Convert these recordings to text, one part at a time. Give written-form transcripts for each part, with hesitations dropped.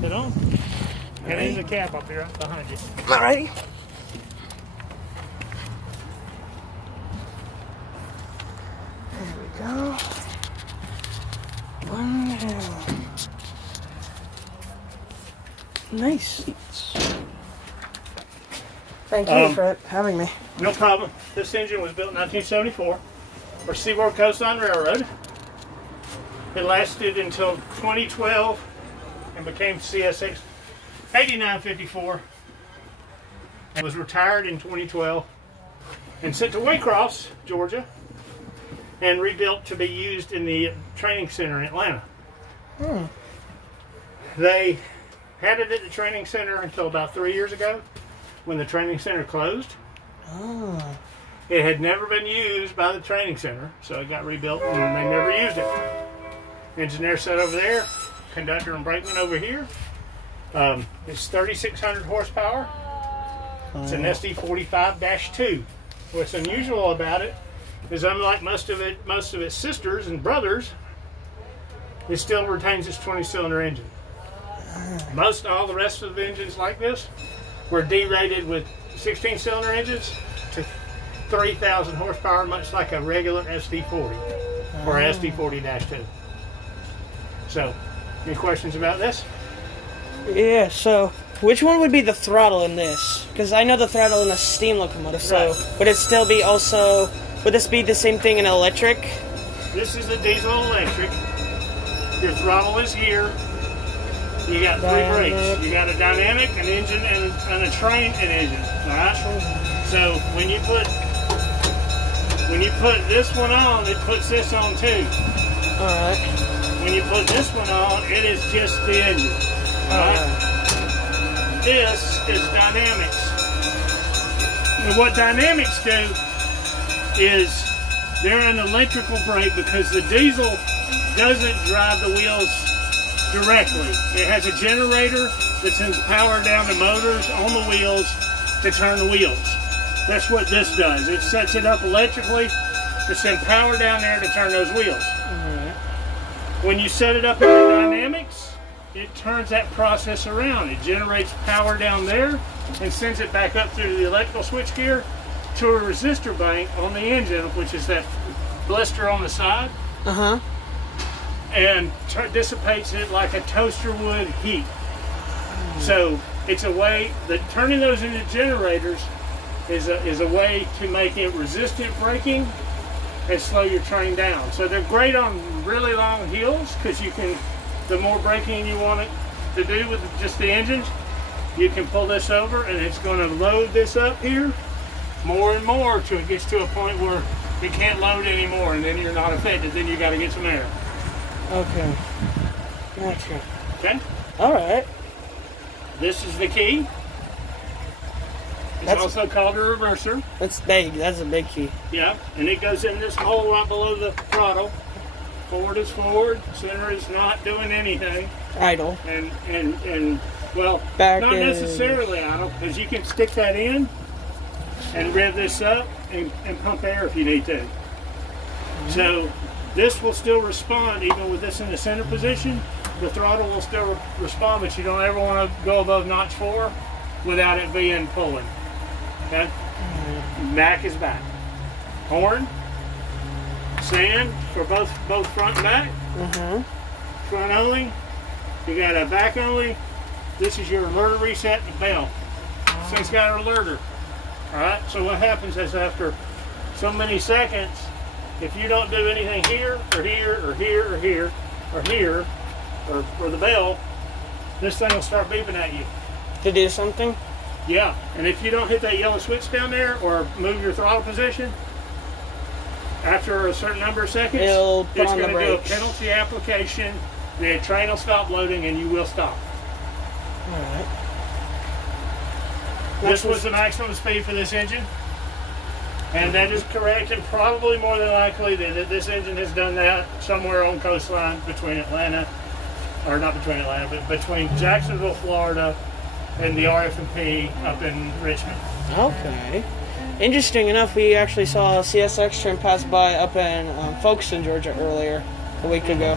Sit on. And there's a cap up here right behind you. All right. There we go. One, two. Nice seats. Thank you for having me. No problem. This engine was built in 1974 for Seaboard Coastline Railroad. It lasted until 2012 and became CSX 8954. It was retired in 2012 and sent to Waycross, Georgia, and rebuilt to be used in the training center in Atlanta. They had it at the training center until about 3 years ago when the training center closed. It had never been used by the training center, so it got rebuilt and they never used it. Engineer sat over there, conductor and brakeman over here. It's 3,600 horsepower. It's an SD45-2. What's unusual about it is, unlike most of its sisters and brothers, it still retains its 20-cylinder engine. Most all the rest of the engines like this were derated with 16-cylinder engines to 3,000 horsepower, much like a regular SD40 or SD40-2. So, any questions about this? Yeah, so which one would be the throttle in this? Because I know the throttle in a steam locomotive, so would it still be also, would this be the same thing in electric? This is a diesel electric. Your throttle is here. You got three brakes. You got a dynamic, an engine, and a train and engine. Alright? So when you put this one on, it puts this on too. Alright. When you put this one on, it is just the engine. Alright? This is dynamics. And what dynamics do is they're an electrical brake, because the diesel doesn't drive the wheels directly. It has a generator that sends power down the motors on the wheels to turn the wheels. That's what this does. It sets it up electrically to send power down there to turn those wheels. When you set it up in the dynamics, it turns that process around. It generates power down there and sends it back up through the electrical switchgear to a resistor bank on the engine, which is that blister on the side. And dissipates it like a toaster would heat. So it's a way that turning those into generators is a way to make it resistant braking and slow your train down. So they're great on really long hills, because you can, the more braking you want it to do with just the engines, you can pull this over and it's going to load this up here more and more till it gets to a point where it can't load anymore, and then you're not affected. Then you got to get some air. Okay. Gotcha. Okay? Alright. This is the key. It's also called a reverser. That's big. That's a big key. Yeah, and it goes in this hole right below the throttle. Forward is forward. Center is not doing anything. Idle. And well, back not necessarily idle, because you can stick that in and rev this up and pump air if you need to. So this will still respond even with this in the center position. The throttle will still respond, but you don't ever want to go above notch 4 without it being pulling. Okay? Back is back. Horn. Sand for both front and back. Front only. You got a back only. This is your alerter reset and bell. This thing's got an alerter. Alright, so what happens is, after so many seconds, if you don't do anything here, or here, or here, or here, or here, or the bell, this thing will start beeping at you. To do something? Yeah, and if you don't hit that yellow switch down there, or move your throttle position, after a certain number of seconds, it's going to do a penalty application, the train will stop loading, and you will stop. Alright. This was the maximum speed for this engine. And that is correct, and probably more than likely that this engine has done that somewhere on coastline between Atlanta, or not between Atlanta, but between Jacksonville, Florida, and the RF&P up in Richmond. Okay. Interesting enough, we actually saw a CSX train pass by up in Folkestone, Georgia earlier, a week ago.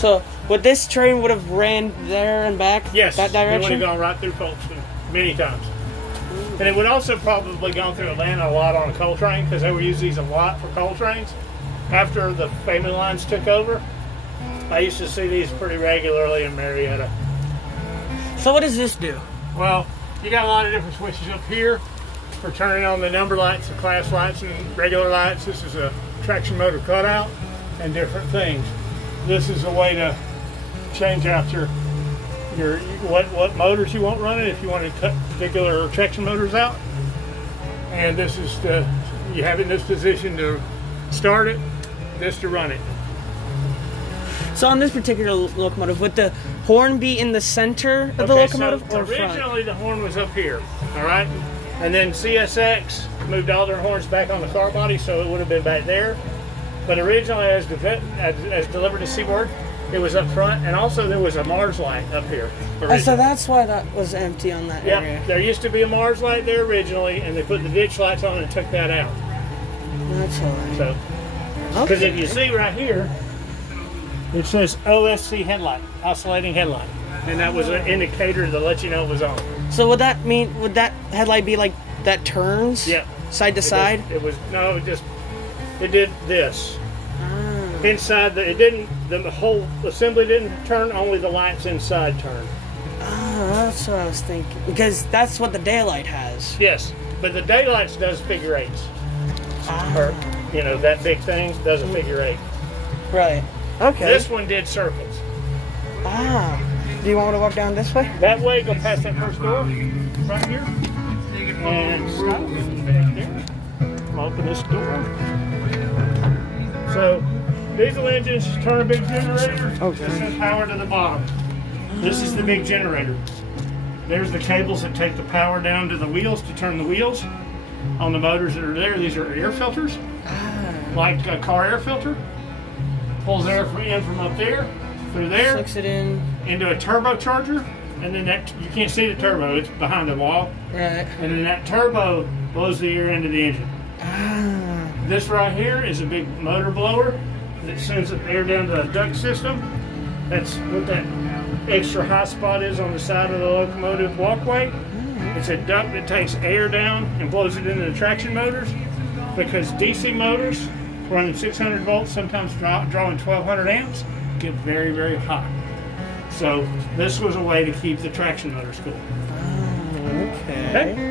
So, would this train would have ran there and back? Yes. That direction? It would have gone right through Folkestone many times. And it would also probably gone through Atlanta a lot on a coal train because they were using these a lot for coal trains. After the family lines took over, I used to see these pretty regularly in Marietta. So what does this do? Well, you got a lot of different switches up here for turning on the number lights, the class lights, and regular lights. This is a traction motor cutout and different things. This is a way to change out your what motors you want running if you want to cut particular traction motors out. And this is you have it in this position to start it, this to run it. So on this particular locomotive, would the horn be in the center of the locomotive so or front? Originally the horn was up here, all right? And then CSX moved all their horns back on the car body, so it would have been back there. But originally, as delivered to Seaboard, it was up front, and also there was a Mars light up here. Oh, so that's why that was empty on that area. Yeah, there used to be a Mars light there originally, and they put the ditch lights on and took that out. That's all right. So, because if you see right here, it says OSC headlight, oscillating headlight, and that was an indicator to let you know it was on. So would that mean, would that headlight be like that turns? Yeah. Side to side? It did this. Inside, the whole assembly didn't turn, only the lights inside turned. Oh, that's what I was thinking. Because that's what the daylight has. Yes, but the daylights does figure eights. Or, you know, that big thing does a figure eight. Right. Okay. This one did circles. Ah. Do you want me to walk down this way? That way, go past that first door, right here. And stop back there. I'll open this door. So, diesel engines turn a big generator. Okay. This is power to the bottom. This is the big generator. There's the cables that take the power down to the wheels to turn the wheels. On the motors that are there, these are air filters. Like a car air filter. Pulls air in from up there, through there. Sucks it in. Into a turbocharger. And then that, you can't see the turbo, it's behind the wall. Right. And then that turbo blows the air into the engine. This right here is a big motor blower that sends the air down to the duct system. That's what that extra high spot is on the side of the locomotive walkway. It's a duct that takes air down and blows it into the traction motors, because DC motors running 600 volts, sometimes drawing 1200 amps, get very, very hot. So this was a way to keep the traction motors cool. Okay.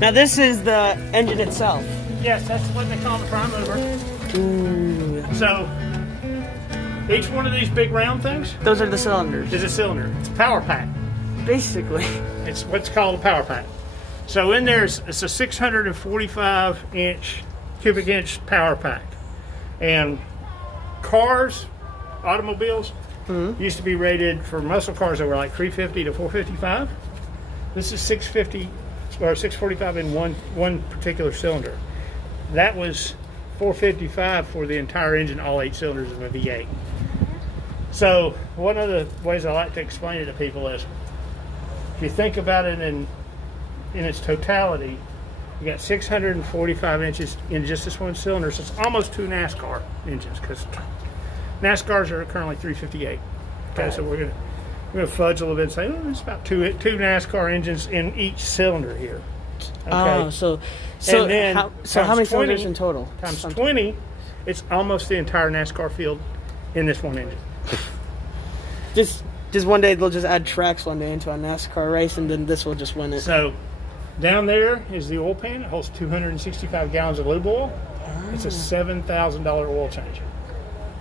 Now this is the engine itself. Yes, that's what they call the prime mover. So each one of these big round things, those are the cylinders. is a cylinder. It's a power pack. Basically. It's what's called a power pack. So in there, it's a 645 cubic inch power pack. And cars, automobiles, used to be rated for muscle cars that were like 350 to 455. This is 650 or 645 in one particular cylinder. That was 455 for the entire engine, all 8 cylinders of a V8. So one of the ways I like to explain it to people is, if you think about it in its totality, you got 645 inches in just this one cylinder, so it's almost 2 NASCAR engines, because NASCARs are currently 358. Okay, so we're gonna fudge a little bit and say, oh, it's about two NASCAR engines in each cylinder here. Okay. Oh, so then how many cylinders in total? Times 20, it's almost the entire NASCAR field in this one engine. Just one day they'll just add tracks one day into a NASCAR race, and then this will just win it. So down there is the oil pan. It holds 265 gallons of lube oil. It's a $7,000 oil change.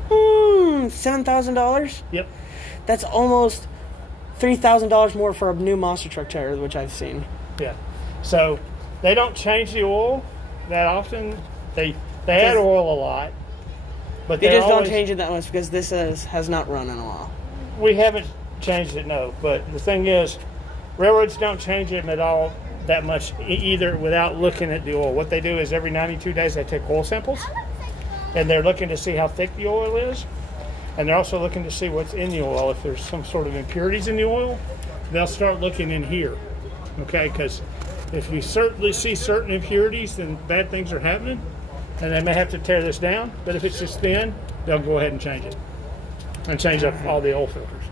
$7,000? Yep. That's almost $3,000 more for a new monster truck tire, which I've seen. Yeah. So they don't change the oil that often. They add oil a lot, but they just don't change it that much because this has not run in a while. We haven't changed it, no. But the thing is, railroads don't change it at all that much either without looking at the oil. What they do is every 92 days they take oil samples, and they're looking to see how thick the oil is, and they're also looking to see what's in the oil. If there's some sort of impurities in the oil, they'll start looking in here, okay? Because if we certainly see certain impurities, then bad things are happening, And they may have to tear this down, but if it's just thin, they'll go ahead and change it. And change up all the oil filters.